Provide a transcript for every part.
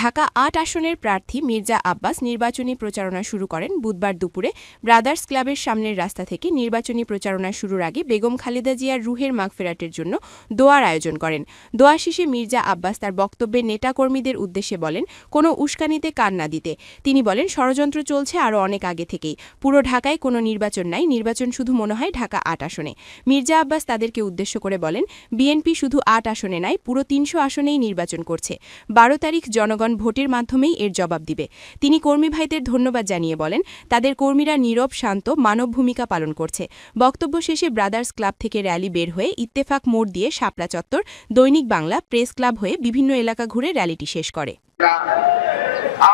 ঢাকা ৮ আসনের প্রার্থী মির্জা আব্বাস নির্বাচনী প্রচারণা শুরু করেন বুধবার দুপুরে ব্রাদার্স ক্লাবের সামনের রাস্তা থেকে। নির্বাচনী প্রচারণা শুরুর আগে বেগম খালেদা জিয়ার রুহের মাগফিরাতের জন্য দোয়ার আয়োজন করেন। দোয়া শেষে মির্জা আব্বাস তার বক্তব্যে নেতাকর্মীদের উদ্দেশ্যে বলেন, কোনো উস্কানিতে কান না দিতে। তিনি বলেন, ষড়যন্ত্র চলছে আরও অনেক আগে থেকেই। পুরো ঢাকায় কোনো নির্বাচন নাই, নির্বাচন শুধু মনে হয় ঢাকা ৮ আসনে। মির্জা আব্বাস তাদেরকে উদ্দেশ্য করে বলেন, বিএনপি শুধু ৮ আসনে নাই, পুরো ৩০০ আসনেই নির্বাচন করছে। ১২ তারিখ জনগণ ভোটের মাধ্যমেই এর জবাব দিবে। তিনি কর্মী ভাইদের ধন্যবাদ জানিয়ে বলেন, তাদের কর্মীরা নীরব, শান্ত, মানব ভূমিকা পালন করছে। বক্তব্য শেষে ব্রাদার্স ক্লাব থেকে র্যালি বের হয়ে ইত্তেফাক মোড় দিয়ে শাপলা চত্বর, দৈনিক বাংলা, প্রেস ক্লাব হয়ে বিভিন্ন এলাকা ঘুরে র্যালিটি শেষ করে।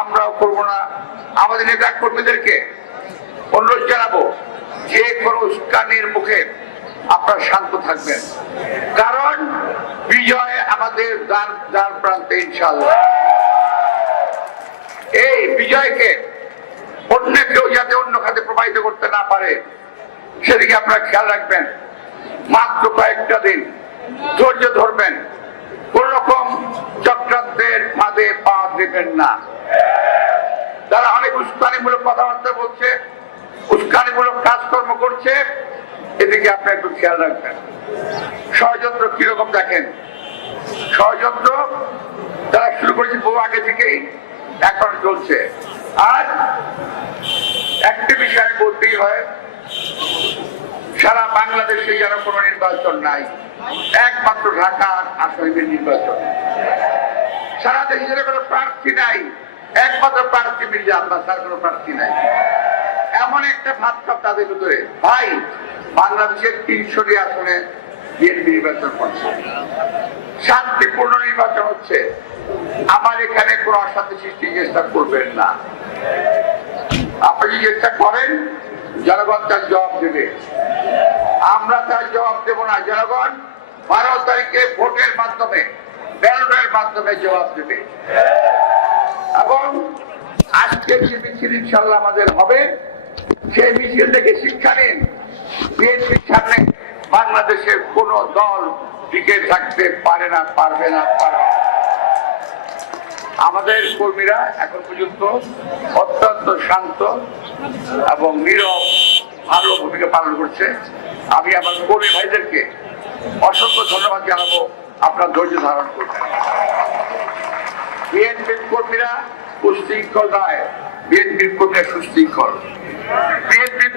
আমরাও করব না। আমাদের নেতা কর্মীদেরকে অনুরোধ জানাবো, যে কোনো উস্কানির মুখে আপনারা শান্ত থাকবেন, কারণ বিজয় আমাদের দ্বার প্রান্তে ইনশাআল্লাহ। এই বিজয়কে অন্য কেউ যাতে অন্য খাতে প্রবাহিত করতে না পারে সেদিকে আপনারা খেয়াল রাখবেন। মাত্র কয়েকটা দিন ধৈর্য ধরবেন, কোন রকম চক্রান্তের ফাঁদে পা দেবেন না। তারা অনেক উস্কানিমূলক কথাবার্তা বলছে, উস্কানিমূলক কাজকর্ম করছে, এদিকে আপনারা একটু খেয়াল রাখবেন। ষড়যন্ত্র কিরকম দেখেন, ষড়যন্ত্র তারা শুরু করেছে বহু আগে থেকেই, এখন চলছে। আর একটি বিষয় বলতেই হয়, সারা বাংলাদেশে যেন কোনো নির্বাচন নাই, একমাত্র ঢাকার আসনের নির্বাচন। সারা দেশে যেন কোনো প্রার্থী নাই, একমাত্র প্রার্থী মির্জা আব্বাস, আর কোনো প্রার্থী নাই। এমন একটা ভাবসাব তাদের ভিতরে। ভাই, বাংলাদেশের ৩০০টি আসনে বিএনপি নির্বাচন করছে, শান্তিপূর্ণ নির্বাচন হচ্ছে। আমার এখানে কোন অশান্তি সৃষ্টি চেষ্টা করবেন না। আপনি যদি চেষ্টা করেন, জনগণ তার জবাব দেবে। আমরা তার জবাব দেব না। জনগণ ১২ তারিখে ভোটের মাধ্যমে, ব্যালটের মাধ্যমে জবাব দেবে। এবং আজকের যে মিছিল ইনশাআল্লাহ আমাদের হবে, সেই মিছিল থেকে শিক্ষা নিন। বিএনপির সামনে বাংলাদেশের কোন দল টিকে থাকতে পারে না, পারবে না, পারবে। আমাদের কর্মীরা এখন পর্যন্ত অত্যন্ত শান্ত এবং নীরব, ভালো ভূমিকা পালন করছে। আমি আমার কর্মী ভাইদেরকে অসংখ্য ধন্যবাদ জানাবো, আপনার ধৈর্য ধারণ করবেন। বিএনপির কর্মীরা উশৃঙ্খল নয়, বিএনপির কর্মীরা সুশৃঙ্খল। বিএনপির